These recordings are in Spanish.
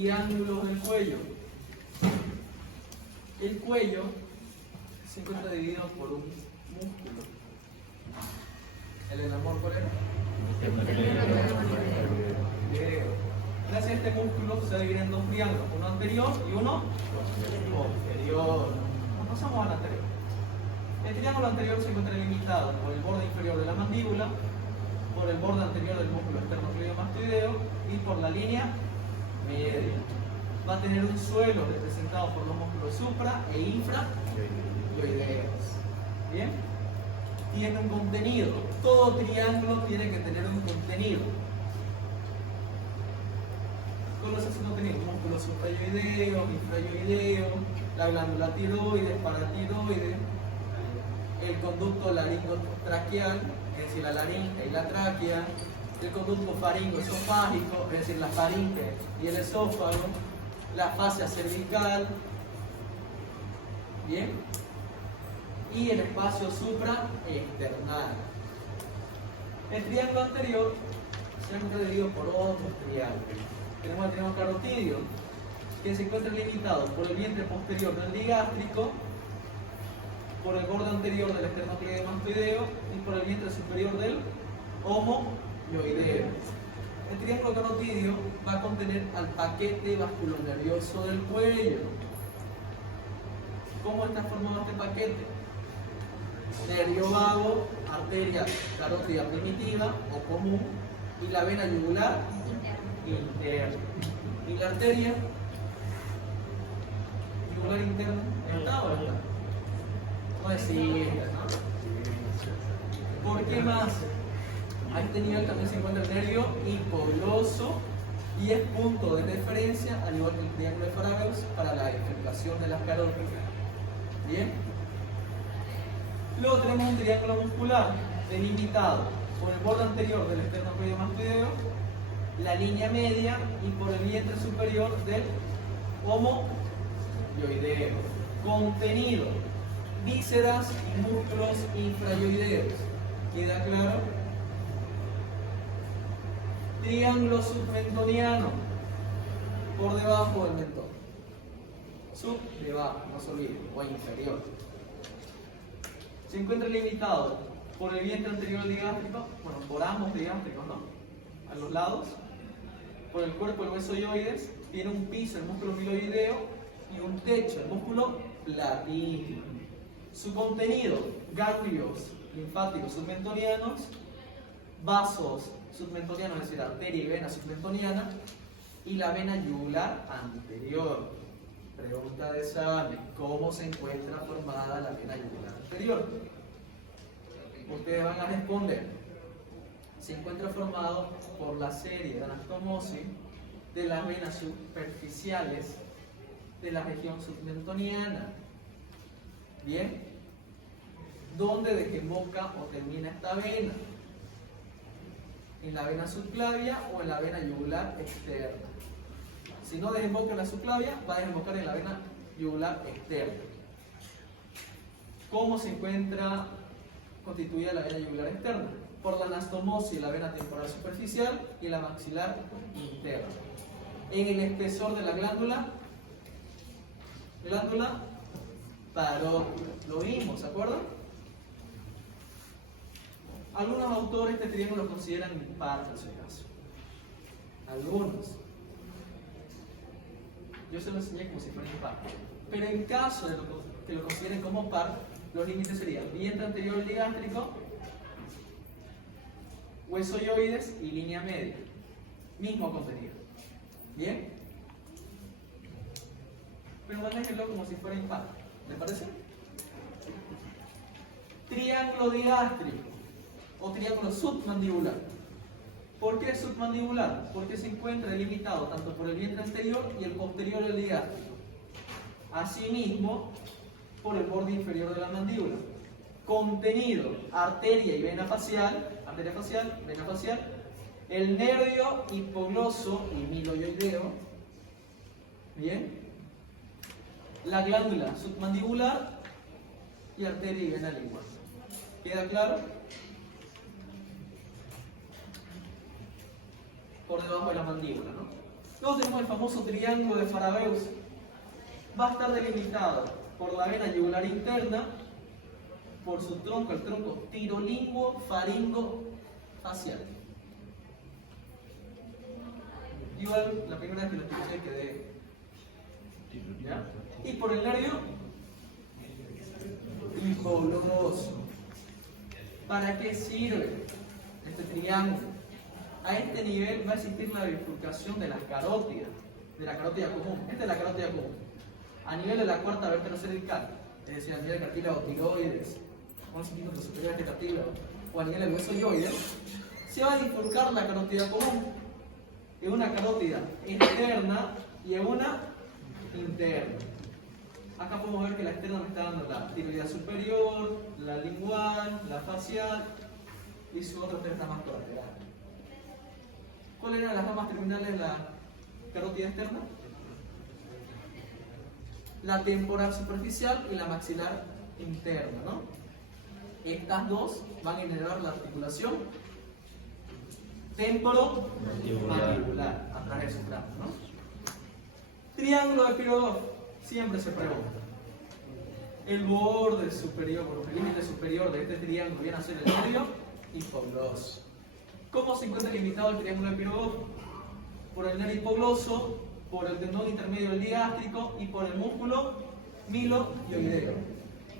Triángulos del cuello. El cuello se encuentra dividido por un músculo. ¿El del amor cuál era? Gracias a este músculo se divide en dos triángulos, uno anterior y uno posterior. Pasamos al anterior. El triángulo anterior se encuentra limitado por el borde inferior de la mandíbula, por el borde anterior del músculo esternocleidomastoideo y por la línea media. Va a tener un suelo representado por los músculos supra e infrayoideos. ¿Bien? Tiene un contenido. Todo triángulo tiene que tener un contenido. ¿Cuál es ese contenido? Músculos suprayoideo, infrayoideo, la glándula tiroides, paratiroides, el conducto laringotraqueal, es decir, la laringe y la tráquea, el conducto faringoesofágico, es decir, la faringe y el esófago, la fascia cervical, ¿bien? Y el espacio supraesternal. El triángulo anterior se encuentra dividido por otros triángulos. Tenemos el triángulo carotidio, que se encuentra limitado por el vientre posterior del digástrico, por el borde anterior del esternocleidomastoideo y por el vientre superior del homoyoideo. El triángulo carotidio va a contener al paquete vasculonervioso del cuello. ¿Cómo está formado este paquete? Nervio vago, arteria carótida primitiva o común y la vena yugular interna. ¿Y la arteria yugular interna está o no está? No existe, ¿no? ¿Por qué más? A este nivel también se encuentra el nervio hipogloso y es punto de referencia, al igual que el triángulo de Farabeus, para la identificación de las carótidas. ¿Bien? Luego tenemos un triángulo muscular delimitado por el borde anterior del esternocleidomastoideo, la línea media y por el vientre superior del homoyoideo. Contenido: vísceras y músculos infrayoideos. ¿Queda claro? Triángulo submentoniano, por debajo del mentón. Sub, debajo, no se olvide, o inferior. Se encuentra limitado por el vientre anterior digástrico, bueno, por ambos digástricos, ¿no? A los lados. Por el cuerpo, el hueso yoides, tiene un piso, el músculo miloideo, y un techo, el músculo platino. Su contenido: ganglios linfáticos submentonianos, vasos submentonianos, es decir, arteria y vena submentoniana, y la vena yugular anterior. Pregunta de examen: ¿cómo se encuentra formada la vena yugular anterior? Ustedes van a responder: se encuentra formado por la serie de anastomosis de las venas superficiales de la región submentoniana. ¿Bien? ¿Dónde desemboca o termina esta vena? ¿En la vena subclavia o en la vena yugular externa? Si no desemboca en la subclavia, va a desembocar en la vena yugular externa. ¿Cómo se encuentra constituida la vena yugular externa? Por la anastomosis, la vena temporal superficial y la maxilar interna. En el espesor de la glándula parótida. Lo vimos, ¿se acuerdan? Algunos autores este triángulo lo consideran impar, en su caso. Algunos. Yo se lo enseñé como si fuera impar. Pero en caso de que lo consideren como par, los límites serían vientre anterior del digástrico, hueso yoides y línea media. Mismo contenido. ¿Bien? Pero manéjenlo como si fuera impar. ¿Les parece? Triángulo digástrico o triángulo submandibular. ¿Por qué submandibular? Porque se encuentra delimitado tanto por el vientre anterior y el posterior del digástrico. Asimismo, por el borde inferior de la mandíbula. Contenido: arteria y vena facial, arteria facial, vena facial, el nervio hipogloso y miloyoideo. ¿Bien? La glándula submandibular y arteria y vena lingual. ¿Queda claro? Por debajo de la mandíbula, ¿no? Luego tenemos el famoso triángulo de Farabeus. Va a estar delimitado por la vena yugular interna, por su tronco, el tronco tirolinguo, faringo, facial. Igual la primera vez que lo escuché quedé. ¿Ya? Y por el nervio hipogloso. ¿Para qué sirve este triángulo? A este nivel va a existir la bifurcación de la carótida común. Esta es la carótida común. A nivel de la cuarta vértebra cervical, es decir, a nivel del cartílago tiroides, un centímetro superior a este cartílago, o a nivel del hueso yoides, se va a bifurcar la carótida común en una carótida externa y en una interna. Acá podemos ver que la externa me está dando la tiroidea superior, la lingual, la facial y sus otros tres ramas colaterales. ¿Cuáles eran las ramas terminales de la carótida externa? La temporal superficial y la maxilar interna, ¿no? Estas dos van a generar la articulación temporomandibular a través de su cráneo, ¿no? Triángulo de Pirogov, siempre se pregunta. El borde superior, o el límite superior de este triángulo viene a ser el nervio hipogloso. ¿Cómo se encuentra limitado el triángulo de Pirogov? Por el nervio hipogloso, por el tendón intermedio del digástrico y por el músculo miloioideo.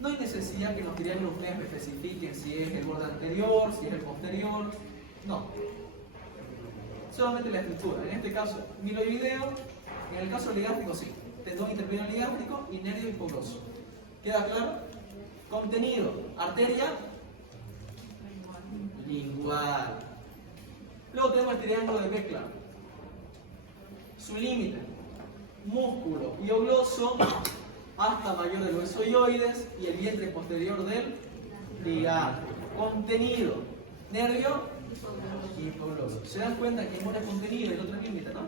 No hay necesidad que los triángulos me especifiquen si es el borde anterior, si es el posterior. No. Solamente la estructura. En este caso, miloioideo. En el caso del ligástrico, sí. Tendón intermedio del ligástrico y nervio hipogloso. ¿Queda claro? Contenido. Arteria lingual. Luego tenemos el triángulo de Beckler. Su límite, músculo hiogloso hasta mayor del hueso yoides y el vientre posterior del ligástrico. Contenido, nervio hipogloso. ¿Se dan cuenta que uno es contenido y el otro es límite, no?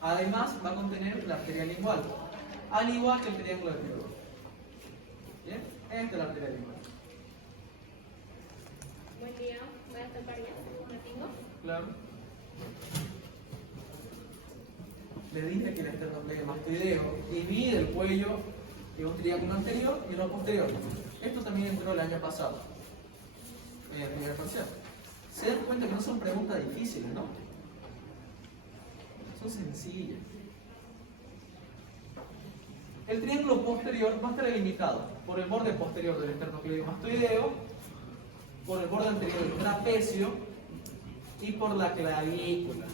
Además va a contener la arteria lingual, al igual que el triángulo de Pirogov. ¿Bien? Esta es la arteria lingual. Buen día, voy a estar varias. ¿Me tengo? Claro. Le dije que el esternocleidomastoideo divide el cuello en un triángulo anterior y uno posterior. Esto también entró el año pasado, en el primer parcial. Se dan cuenta que no son preguntas difíciles, ¿no? Son sencillas. El triángulo posterior va a estar delimitado por el borde posterior del esternocleidomastoideo, por el borde anterior del trapecio y por la clavícula.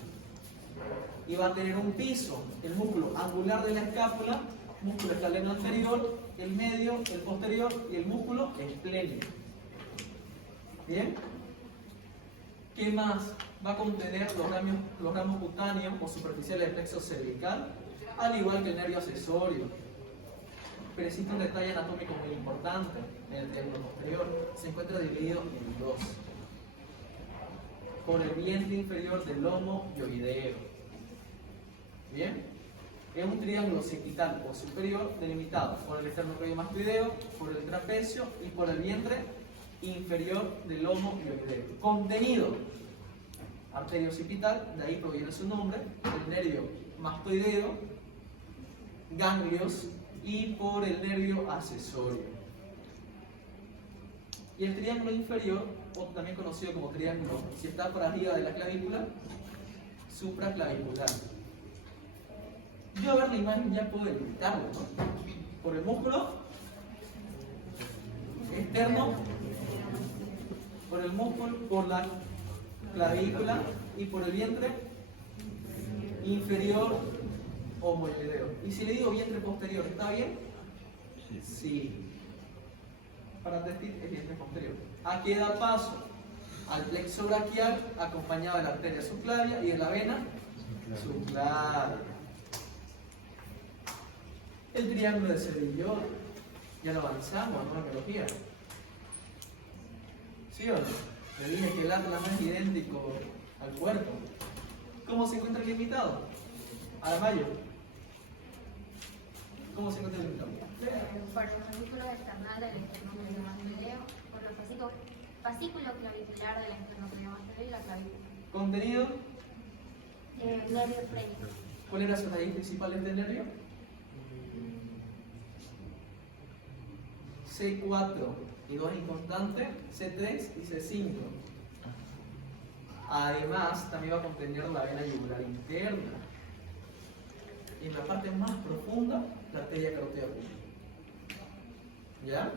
Y va a tener un piso, el músculo angular de la escápula, músculo escaleno anterior, el medio, el posterior y el músculo esplénico. ¿Bien? ¿Qué más? Va a contener los ramos cutáneos o superficiales del plexo cervical, al igual que el nervio accesorio. Pero existe un detalle anatómico muy importante en el triángulo posterior. Se encuentra dividido en dos. Por el vientre inferior del lomo yoideo. ¿Bien? Es un triángulo occipital o superior delimitado por el esternocleidomastoideo, por el trapecio y por el vientre inferior del lomo yoideo. Contenido: arteria occipital, de ahí proviene su nombre, el nervio mastoideo, ganglios y por el nervio accesorio. Y el triángulo inferior, o también conocido como triángulo, si está por arriba de la clavícula, supraclavicular. Yo a ver la imagen ya puedo delimitarlo, ¿no? Por el músculo externo, por el músculo, por la clavícula y por el vientre inferior homoideo. Y si le digo vientre posterior, ¿está bien? Sí. Para testir el vientre posterior. Aquí da paso al plexo braquial acompañado de la arteria subclavia y de la vena subclavia. El triángulo de Sevillot, ya lo avanzamos, ¿no? La biología. ¿Sí o no? Le dije que el atlas no es idéntico al cuerpo. ¿Cómo se encuentra limitado? Aramayo. ¿Cómo se encuentra limitado? Por los músculos externales del esternocleidomastoideo, por los fascículo clavicular del esternocleidomastoideo y la clavícula. Contenido: Nervio frente. ¿Cuáles eran sus raíces principales del nervio? C4 y 2 inconstantes, C3 y C5. Además, también va a contener la vena yugular interna. Y en la parte más profunda, la arteria carotea. ¿Ya?